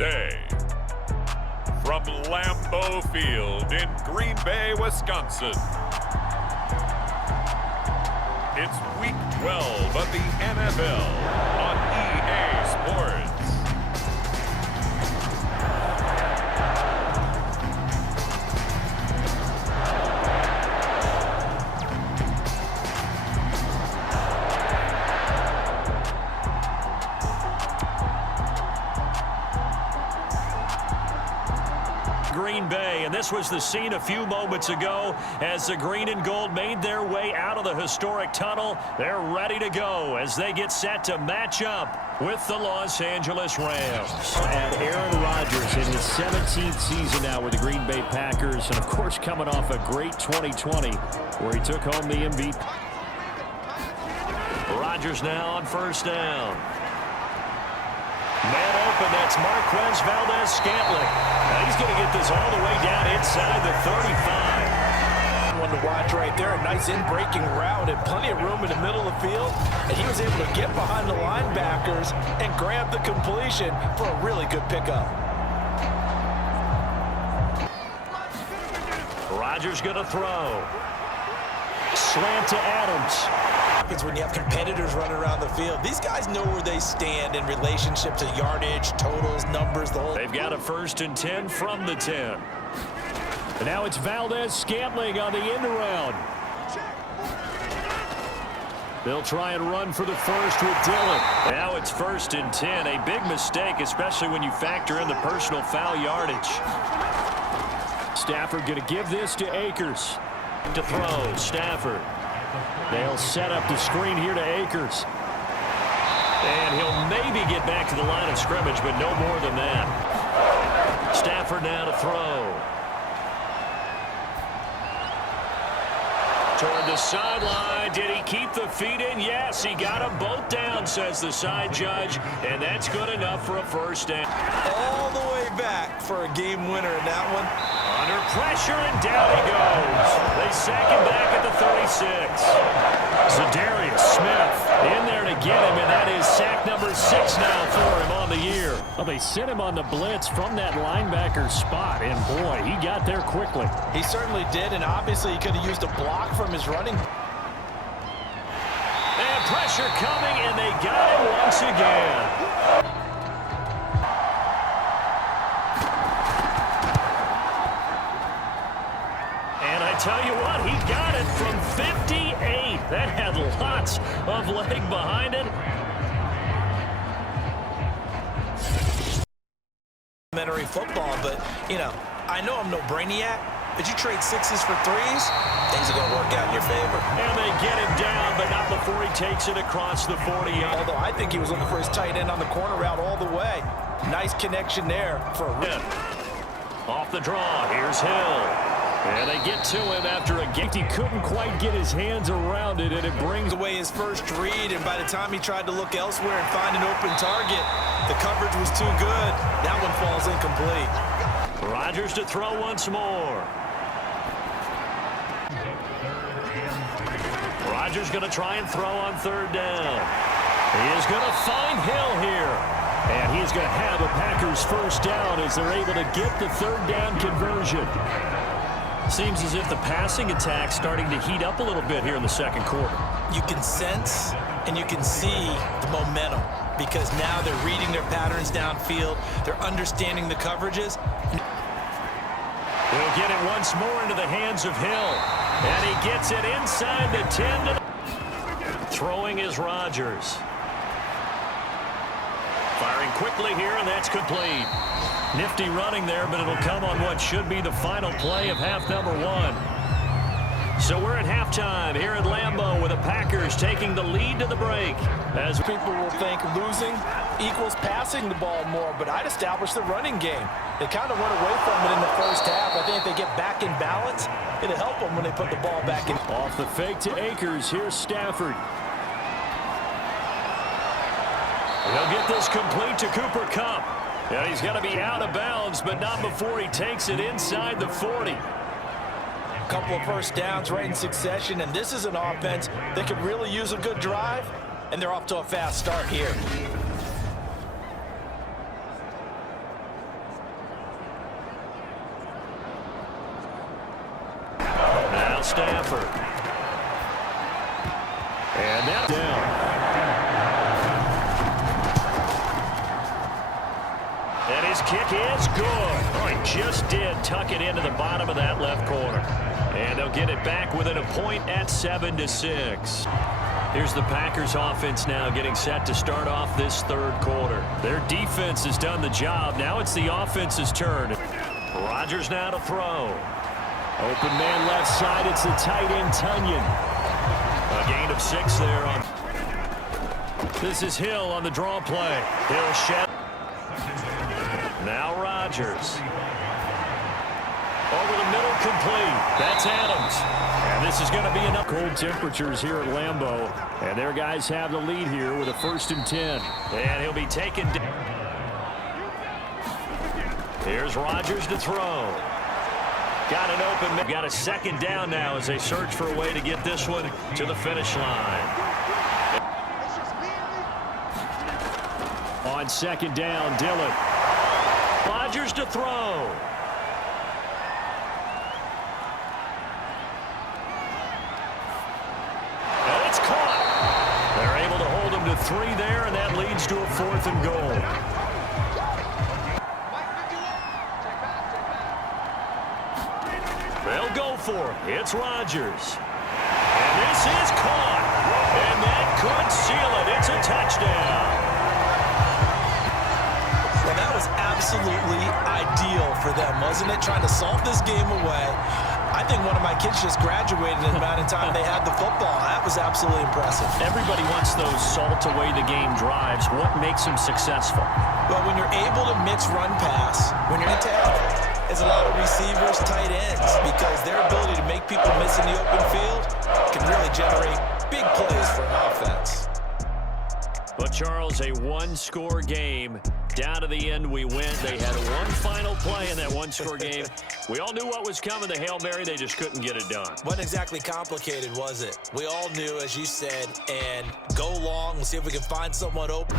Day. From Lambeau Field in Green Bay, Wisconsin. It's Week 12 of the NFL on EA Sports. Green Bay, and this was the scene a few moments ago as the green and gold made their way out of the historic tunnel. They're ready to go as they get set to match up with the Los Angeles Rams. And Aaron Rodgers in his 17th season now with the Green Bay Packers, and of course coming off a great 2020 where he took home the MVP. Rodgers now on first down. Man open, that's Marquez Valdes-Scantling. Now he's going to get this all the way down inside the 35. One to watch right there, a nice in-breaking route and plenty of room in the middle of the field. And he was able to get behind the linebackers and grab the completion for a really good pickup. Rodgers going to throw. Slant to Adams. When you have competitors running around the field, these guys know where they stand in relationship to yardage, totals, numbers, the whole. They've got a 1st and 10 from the 10. And now it's Valdes-Scantling on the end around. They'll try and run for the first with Dillon. Now it's 1st and 10. A big mistake, especially when you factor in the personal foul yardage. Stafford going to give this to Akers. To throw, Stafford. They'll set up the screen here to Akers. And he'll maybe get back to the line of scrimmage, but no more than that. Stafford now to throw. Toward the sideline. Did he keep the feet in? Yes, he got them both down, says the side judge. And that's good enough for a first down. All the way back for a game winner in that one. Under pressure, and down he goes. They sack him back at the 36. Za'Darius Smith in there to get him, and that is sack number 6 now for him on the year. Well, they sent him on the blitz from that linebacker spot, and boy, he got there quickly. He certainly did, and obviously he could have used a block from his running. And pressure coming, and they got him once again. Tell you what, he got it from 58. That had lots of leg behind it. Elementary football, but, you know, I know I'm no brainiac, but you trade 6s for 3s, things are going to work out in your favor. And they get him down, but not before he takes it across the 40. Although I think he was looking for his tight end on the corner route all the way. Nice connection there for a rip. Off the draw, here's Hill. And they get to him after a gate. He couldn't quite get his hands around it, and it brings away his first read, and by the time he tried to look elsewhere and find an open target, the coverage was too good. That one falls incomplete. Rodgers to throw once more. Rodgers going to try and throw on 3rd down. He is going to find Hill here. And he's going to have a Packers first down as they're able to get the 3rd down conversion. Seems as if the passing attack's starting to heat up a little bit here in the second quarter. You can sense and you can see the momentum because now they're reading their patterns downfield. They're understanding the coverages. They'll get it once more into the hands of Hill. And he gets it inside the 10. Throwing is Rodgers. Firing quickly here, and that's complete. Nifty running there, but it'll come on what should be the final play of half number 1. So we're at halftime here at Lambeau with the Packers taking the lead to the break. As people will think losing equals passing the ball more, but I'd establish the running game. They kind of went away from it in the first half. I think if they get back in balance, it'll help them when they put the ball back in. Off the fake to Akers, here's Stafford. He'll get this complete to Cooper Kupp. Yeah, he's going to be out of bounds, but not before he takes it inside the 40. A couple of first downs right in succession, and this is an offense that could really use a good drive, and they're off to a fast start here. effort. And that's down. And his kick is good. Oh, he just did tuck it into the bottom of that left corner. And they'll get it back within a point at 7-6. Here's the Packers offense now getting set to start off this third quarter. Their defense has done the job. Now it's the offense's turn. Rodgers now to throw. Open man left side. It's the tight end, Tunyon. A gain of 6 there. This is Hill on the draw play. Hill shed. Now Rodgers. Over the middle, complete. That's Adams. And this is going to be enough. Cold temperatures here at Lambeau. And their guys have the lead here with a 1st and 10. And he'll be taken down. Here's Rodgers to throw. Got an open. Got a 2nd down now as they search for a way to get this one to the finish line. On 2nd down, Dillon. Rodgers to throw. And it's caught. They're able to hold him to 3 there, and that leads to a 4th and goal. They'll go for it. It's Rodgers. And this is caught. And that could seal it. It's a touchdown. Well, that was absolutely ideal for them, wasn't it? Trying to salt this game away. I think one of my kids just graduated in the amount of time they had the football. That was absolutely impressive. Everybody wants those salt away the game drives. What makes them successful? Well, when you're able to mix run pass, when you're attack, it's a lot of receivers, tight ends, because their ability to make people miss in the open field can really generate big plays for an offense. But, Charles, a one-score game. Down to the end we went. They had one final play in that one-score game. We all knew what was coming. The Hail Mary, they just couldn't get it done. Wasn't exactly complicated, was it? We all knew, as you said, and go long. We'll see if we can find someone open.